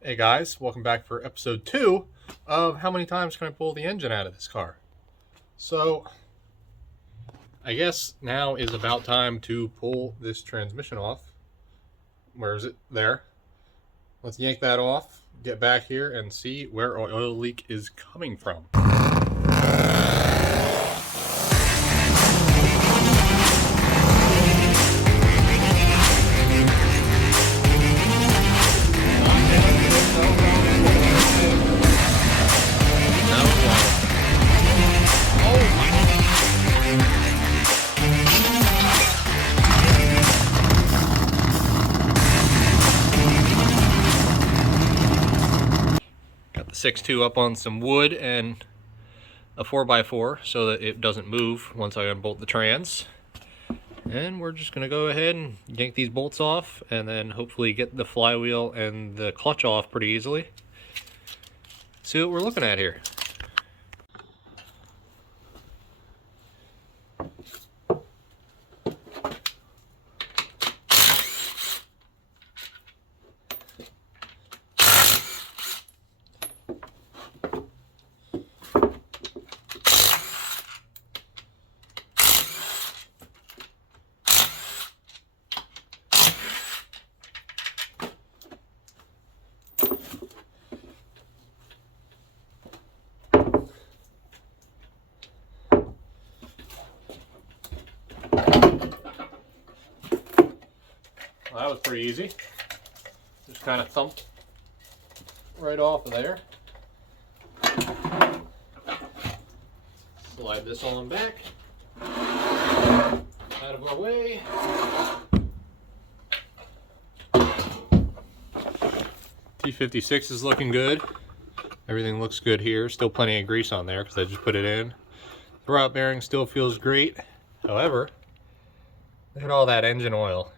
Hey guys, welcome back for episode 2 of how many times can I pull the engine out of this car. So, I guess now is about time to pull this transmission off. Where is it? There. Let's yank that off, get back here, and see where our oil leak is coming from. Got the 6.2 up on some wood and a 4x4 so that it doesn't move once I unbolt the trans. And we're just going to go ahead and yank these bolts off and then hopefully get the flywheel and the clutch off pretty easily. See what we're looking at here. Well, that was pretty easy. Just kind of thumped right off of there. Slide this on back. Out of our way. T56 is looking good. Everything looks good here. Still plenty of grease on there because I just put it in. Throwout bearing still feels great. However, look at all that engine oil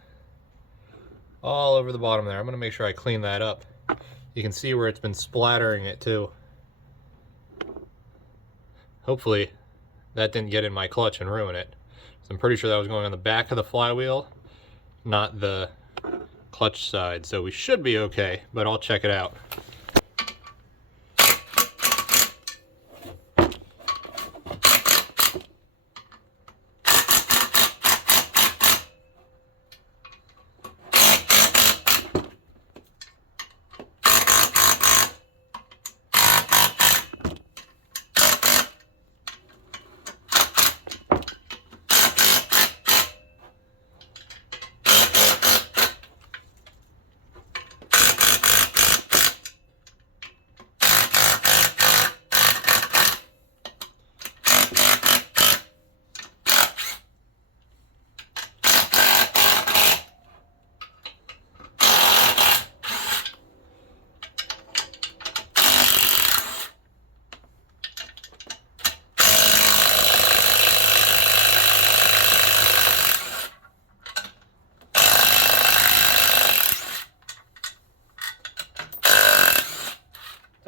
all over the bottom there. I'm going to make sure I clean that up. You can see where it's been splattering it too. Hopefully that didn't get in my clutch and ruin it. So I'm pretty sure that was going on the back of the flywheel, not the clutch side. So we should be okay, but I'll check it out.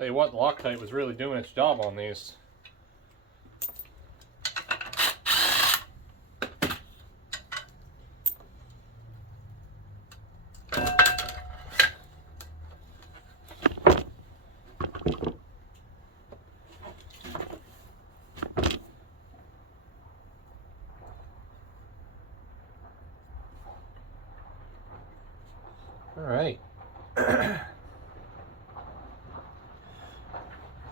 Tell you what, the Loctite was really doing its job on these. All right.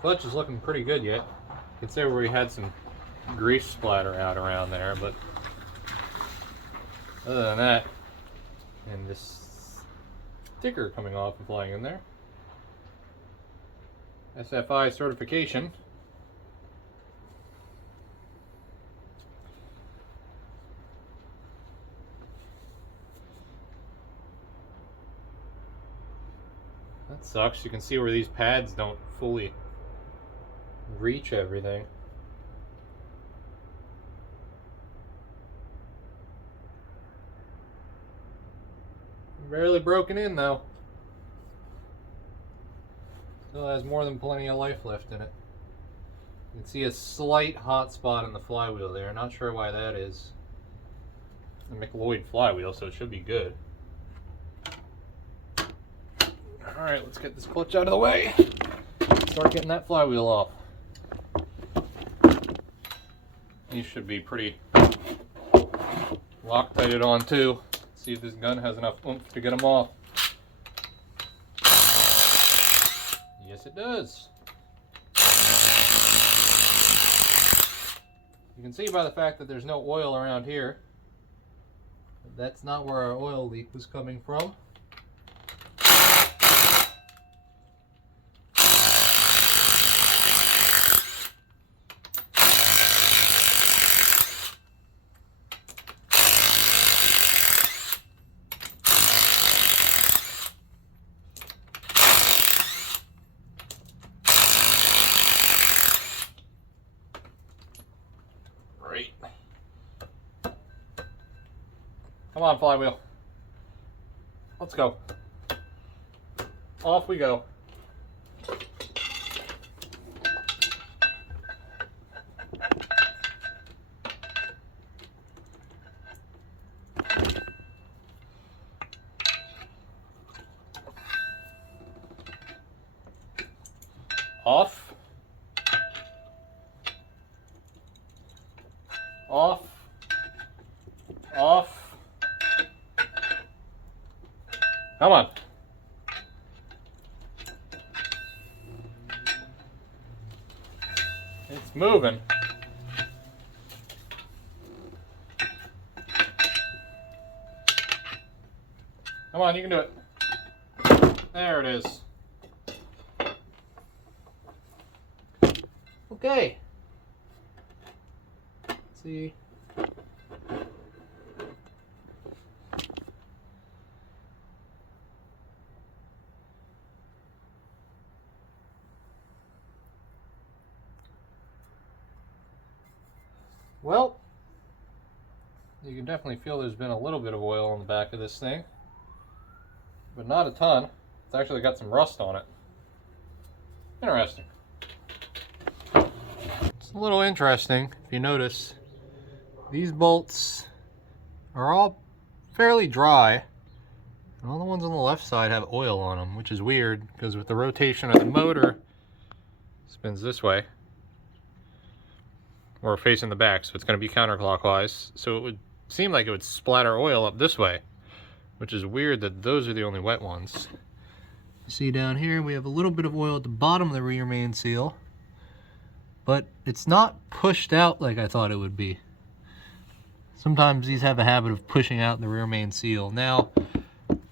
Clutch is looking pretty good yet. You can see where we had some grease splatter out around there, but other than that, and this sticker coming off and flying in there. SFI certification. That sucks. You can see where these pads don't fully reach everything. Barely broken in though. Still has more than plenty of life left in it. You can see a slight hot spot in the flywheel there. Not sure why that is. A McLeod flywheel, so it should be good. All right, let's get this clutch out of the way. Start getting that flywheel off. These should be pretty Loctited on too. See if this gun has enough oomph to get them off. Yes, it does. You can see by the fact that there's no oil around here, that's not where our oil leak was coming from. Great. Come on, flywheel. Let's go. Off we go. Off. Off. Off. Come on. It's moving. Come on, you can do it. There it is. Okay. Let's see. Well, you can definitely feel there's been a little bit of oil on the back of this thing, but not a ton. It's actually got some rust on it. Interesting. It's a little interesting if you notice. These bolts are all fairly dry, and all the ones on the left side have oil on them, which is weird because with the rotation of the motor, it spins this way. We're facing the back, so it's going to be counterclockwise. So it would seem like it would splatter oil up this way, which is weird that those are the only wet ones. You see down here we have a little bit of oil at the bottom of the rear main seal, but it's not pushed out like I thought it would be. Sometimes these have a habit of pushing out the rear main seal. Now,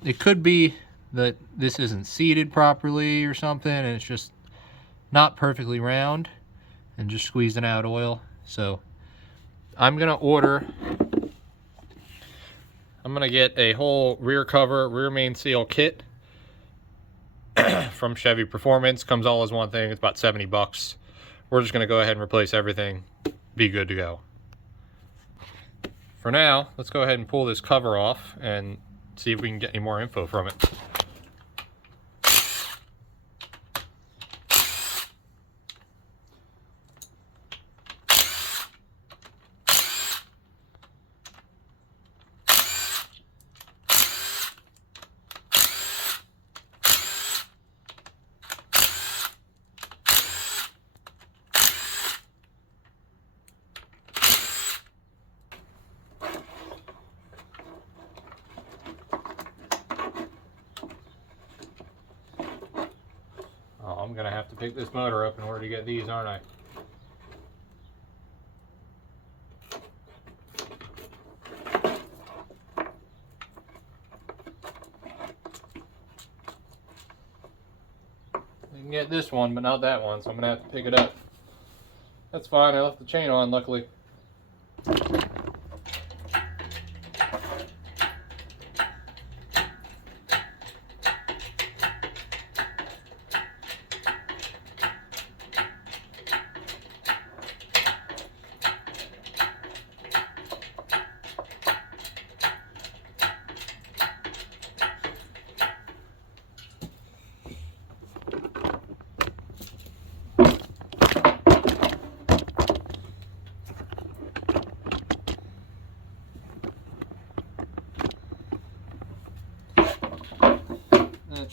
it could be that this isn't seated properly or something, and it's just not perfectly round and just squeezing out oil. So I'm gonna get a whole rear cover, rear main seal kit from Chevy Performance. Comes all as one thing. It's about 70 bucks. We're just gonna go ahead and replace everything, be good to go. For now, let's go ahead and pull this cover off and see if we can get any more info from it. Oh, I'm gonna have to pick this motor up in order to get these, aren't I? I can get this one, but not that one, so I'm gonna have to pick it up. That's fine, I left the chain on, luckily.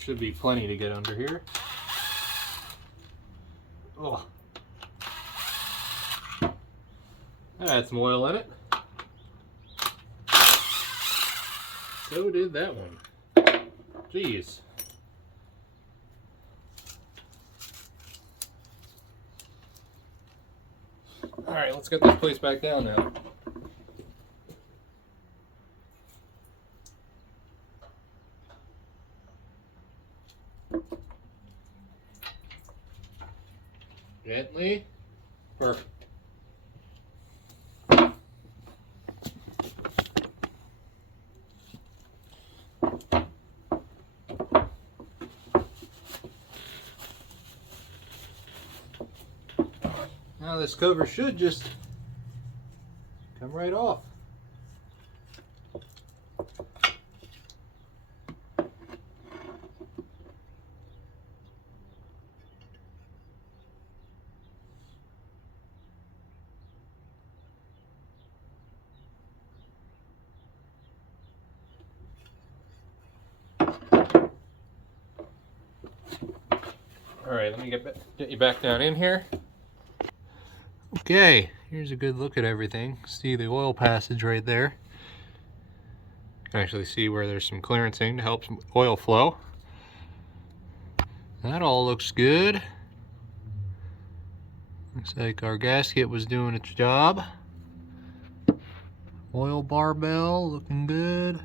Should be plenty to get under here. Oh, that had some oil in it. So did that one. Jeez. Alright, let's get this place back down now. Gently. Perfect. Now this cover should just come right off. Alright, let me get you back down in here. Okay, here's a good look at everything. See the oil passage right there. You can actually see where there's some clearancing to help some oil flow. That all looks good. Looks like our gasket was doing its job. Oil barbell looking good.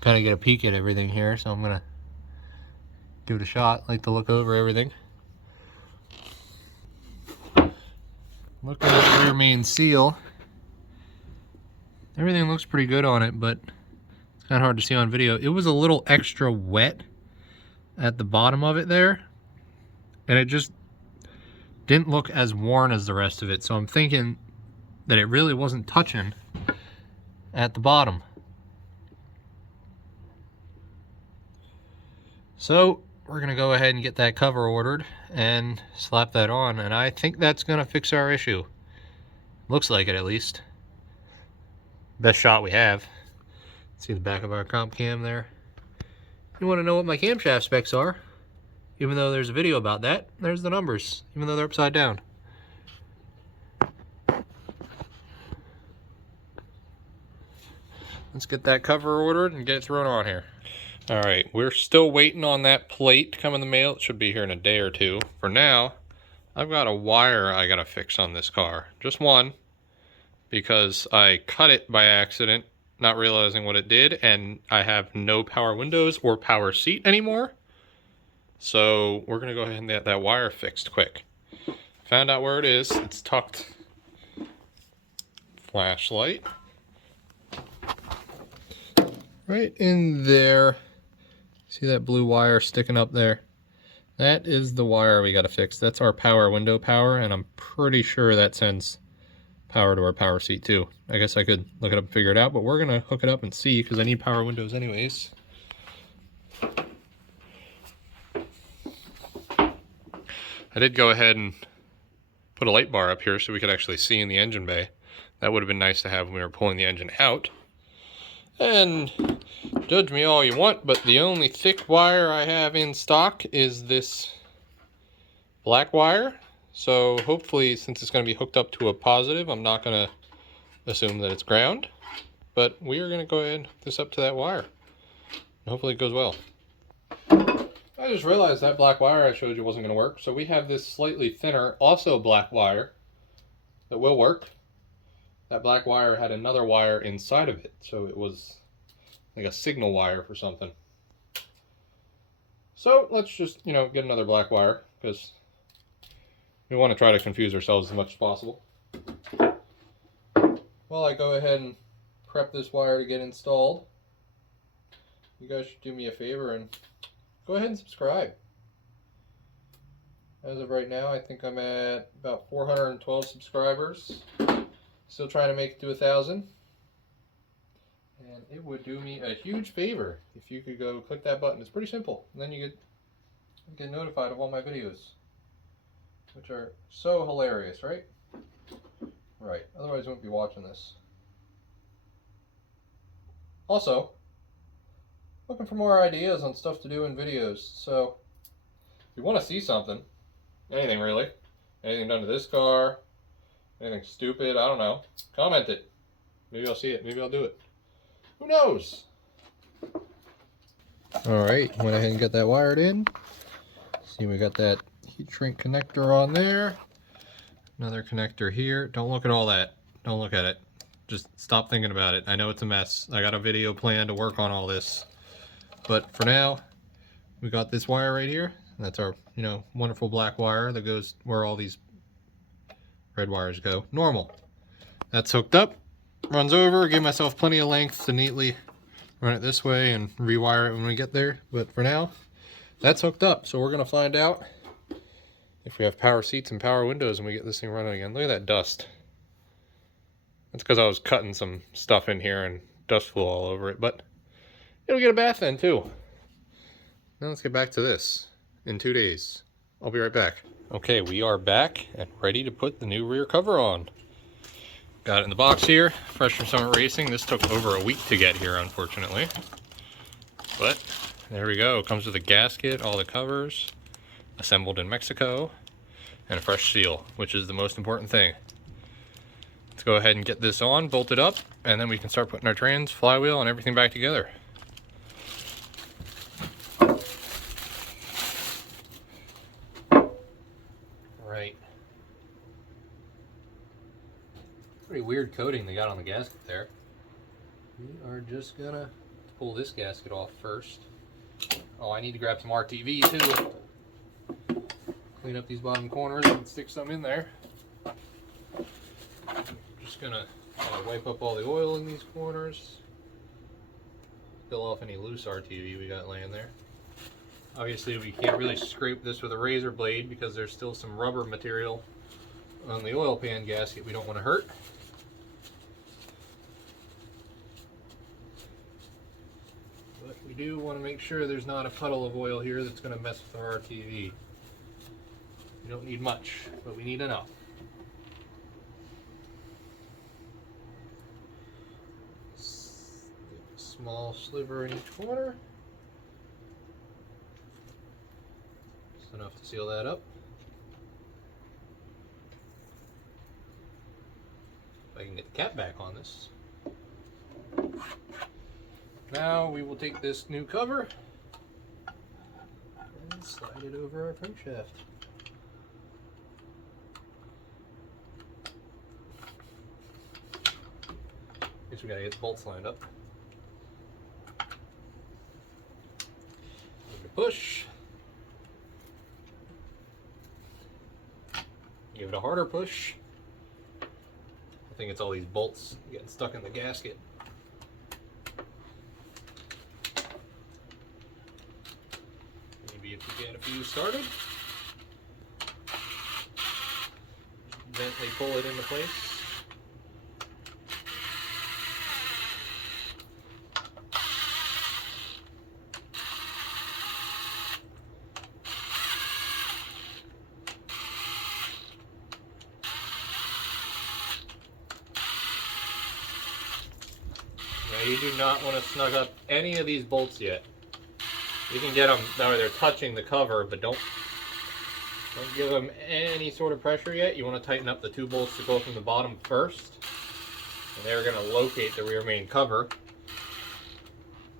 Kind of get a peek at everything here, so I'm gonna give it a shot. Like to look over everything. Looking at the rear main seal, everything looks pretty good on it, but it's kind of hard to see on video. It was a little extra wet at the bottom of it there, and it just didn't look as worn as the rest of it, so I'm thinking that it really wasn't touching at the bottom. So we're gonna go ahead and get that cover ordered and slap that on, and I think that's gonna fix our issue. Looks like it, at least. Best shot we have. See the back of our comp cam there. You want to know what my camshaft specs are? Even though there's a video about that, there's the numbers, even though they're upside down. Let's get that cover ordered and get it thrown on here. Alright, we're still waiting on that plate to come in the mail. It should be here in a day or two. For now, I've got a wire I gotta fix on this car. Just one, because I cut it by accident, not realizing what it did, and I have no power windows or power seat anymore. So we're gonna go ahead and get that wire fixed quick. Found out where it is. It's tucked. Flashlight. Right in there. See that blue wire sticking up there? That is the wire we gotta fix. That's our power window power, and I'm pretty sure that sends power to our power seat too. I guess I could look it up and figure it out, but we're gonna hook it up and see, because I need power windows anyways. I did go ahead and put a light bar up here so we could actually see in the engine bay. That would have been nice to have when we were pulling the engine out. And judge me all you want, but the only thick wire I have in stock is this black wire. So hopefully, since it's going to be hooked up to a positive, I'm not going to assume that it's ground. But we are going to go ahead and hook this up to that wire. And hopefully it goes well. I just realized that black wire I showed you wasn't going to work. So we have this slightly thinner, also black wire that will work. That black wire had another wire inside of it, so it was like a signal wire for something. So let's just, get another black wire, because we want to try to confuse ourselves as much as possible. While I go ahead and prep this wire to get installed, you guys should do me a favor and go ahead and subscribe. As of right now, I think I'm at about 412 subscribers. Still trying to make it to 1,000. And it would do me a huge favor if you could go click that button. It's pretty simple. And then you get notified of all my videos, which are so hilarious, right? Right. Otherwise, you wouldn't be watching this. Also, looking for more ideas on stuff to do in videos. So if you want to see something, anything really, anything done to this car, anything stupid, I don't know, comment it. Maybe I'll see it, maybe I'll do it. Who knows? Alright, went ahead and got that wired in. See, we got that heat shrink connector on there. Another connector here. Don't look at all that. Don't look at it. Just stop thinking about it. I know it's a mess. I got a video plan to work on all this. But for now, we got this wire right here. That's our, wonderful black wire that goes where all these red wires go. Normal. That's hooked up. Runs over. Give myself plenty of length to neatly run it this way and rewire it when we get there. But for now, that's hooked up. So we're going to find out if we have power seats and power windows and we get this thing running again. Look at that dust. That's because I was cutting some stuff in here and dust flew all over it. But it'll get a bath then too. Now let's get back to this in 2 days. I'll be right back. Okay, we are back and ready to put the new rear cover on. Got it in the box here, fresh from Summit Racing. This took over a week to get here, unfortunately. But there we go. It comes with a gasket, all the covers, assembled in Mexico, and a fresh seal, which is the most important thing. Let's go ahead and get this on, bolt it up, and then we can start putting our trans, flywheel, and everything back together. Right. Pretty weird coating they got on the gasket there. We are just gonna pull this gasket off first. Oh, I need to grab some RTV too. Clean up these bottom corners and stick some in there. Just gonna wipe up all the oil in these corners. Spill off any loose RTV we got laying there. Obviously we can't really scrape this with a razor blade because there's still some rubber material on the oil pan gasket we don't want to hurt. But we do want to make sure there's not a puddle of oil here that's going to mess with our RTV. We don't need much, but we need enough. Small sliver in each corner. Just enough to seal that up. If I can get the cap back on this. Now we will take this new cover and slide it over our crankshaft. Guess we gotta get the bolts lined up. Give it a push. Give it a harder push. I think it's all these bolts getting stuck in the gasket. Maybe if we get a few started, gently pull it into place. Now you do not want to snug up any of these bolts yet. You can get them, now they're touching the cover, but don't give them any sort of pressure yet. You want to tighten up the two bolts that go from the bottom first. And they're going to locate the rear main cover.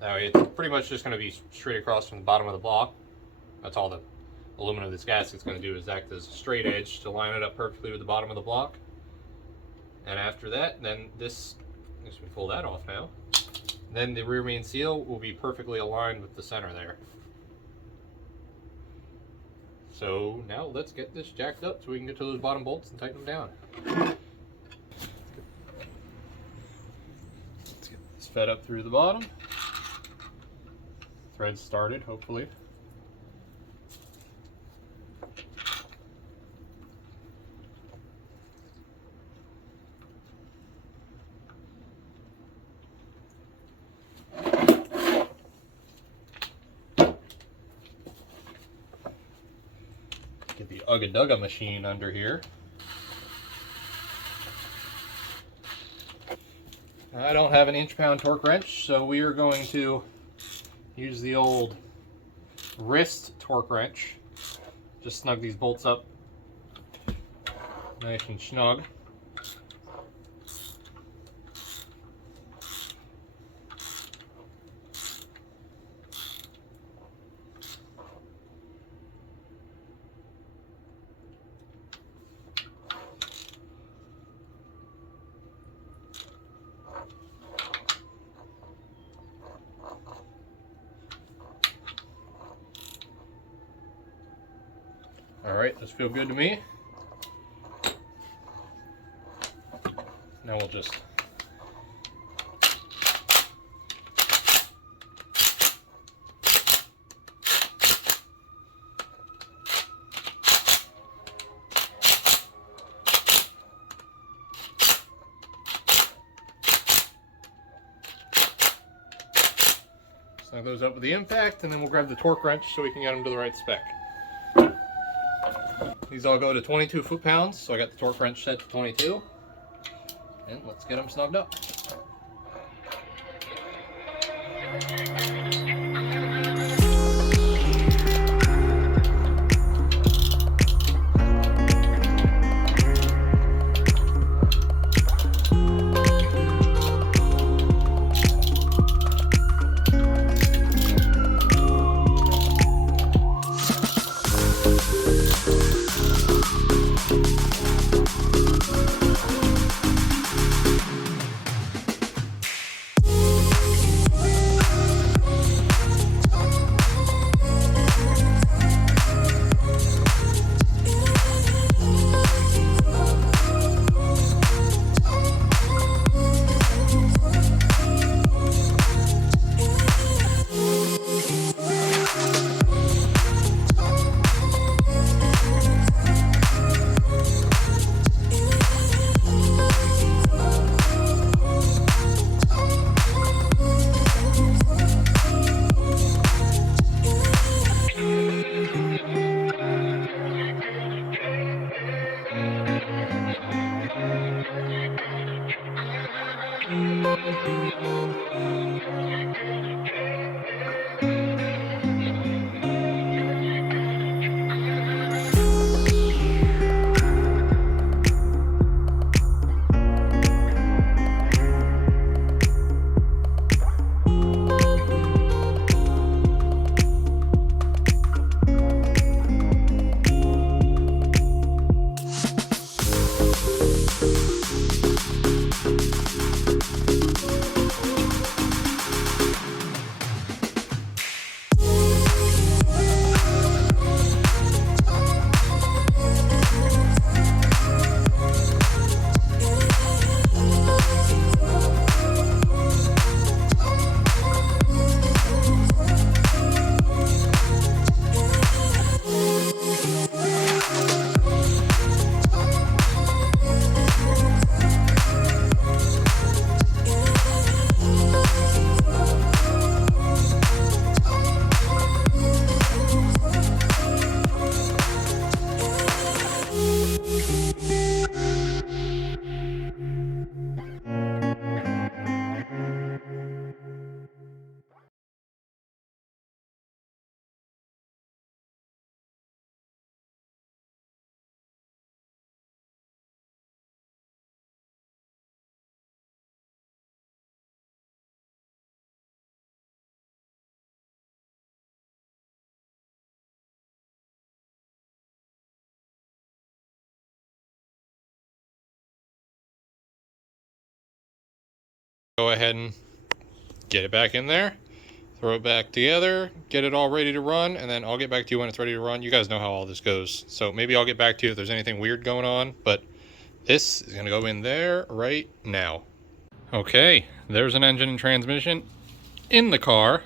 Now it's pretty much just going to be straight across from the bottom of the block. That's all the aluminum this gasket's going to do, is act as a straight edge to line it up perfectly with the bottom of the block. And after that, then this, I guess we pull that off now. Then the rear main seal will be perfectly aligned with the center there. So now let's get this jacked up so we can get to those bottom bolts and tighten them down. Let's get this fed up through the bottom. Threads started, hopefully. Get the Ugga machine under here. I don't have an inch-pound torque wrench, so we are going to use the old wrist torque wrench. Just snug these bolts up nice and snug. All right, those feel good to me. Now we'll just snug those up with the impact, and then we'll grab the torque wrench so we can get them to the right spec. These all go to 22 foot-pounds, so I got the torque wrench set to 22. And let's get them snugged up. Go ahead and get it back in there, throw it back together, get it all ready to run, and then I'll get back to you when it's ready to run. You guys know how all this goes, so maybe I'll get back to you if there's anything weird going on, but this is gonna go in there right now. Okay, there's an engine and transmission in the car.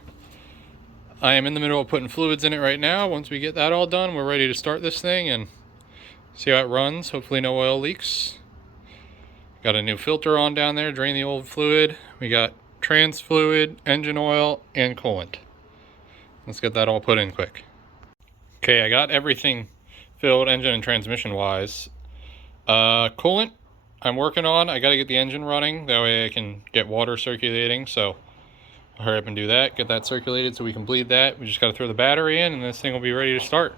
I am in the middle of putting fluids in it right now. Once we get that all done, we're ready to start this thing and see how it runs. Hopefully no oil leaks. Got a new filter on down there, drain the old fluid. We got trans fluid, engine oil, and coolant. Let's get that all put in quick. Okay, I got everything filled engine and transmission wise. Coolant I'm working on. I gotta get the engine running, that way I can get water circulating, so I'll hurry up and do that, get that circulated so we can bleed that. We just got to throw the battery in and this thing will be ready to start.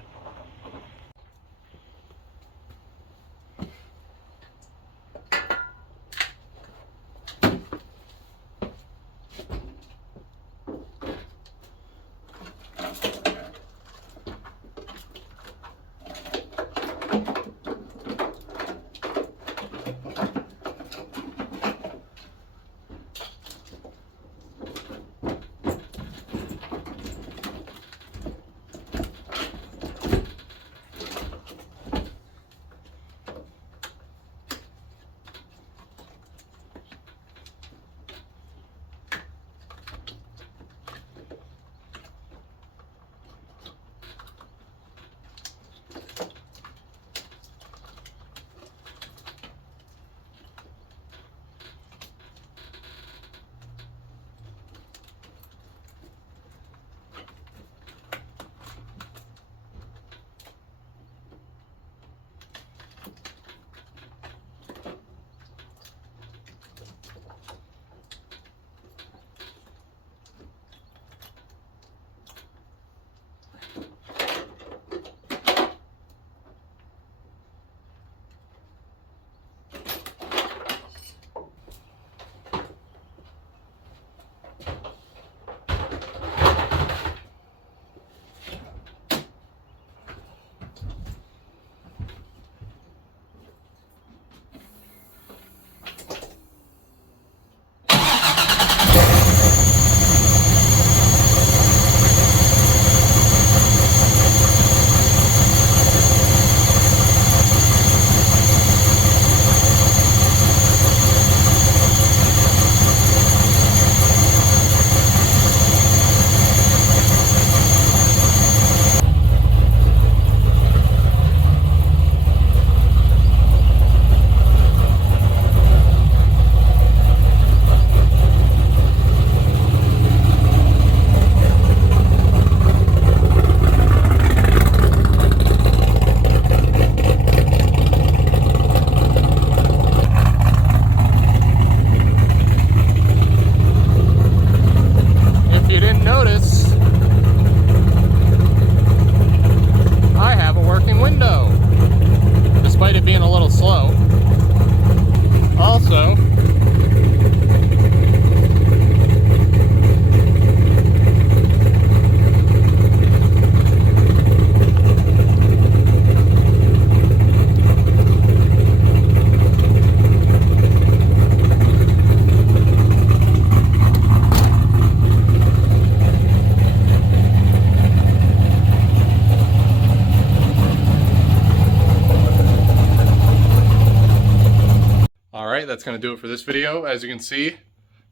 Alright, that's going to do it for this video. As you can see,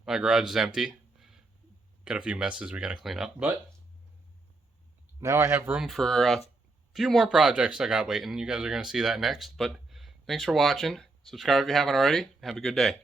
my garage is empty. Got a few messes we got to clean up, but now I have room for a few more projects I got waiting. You guys are going to see that next, but thanks for watching. Subscribe if you haven't already. Have a good day.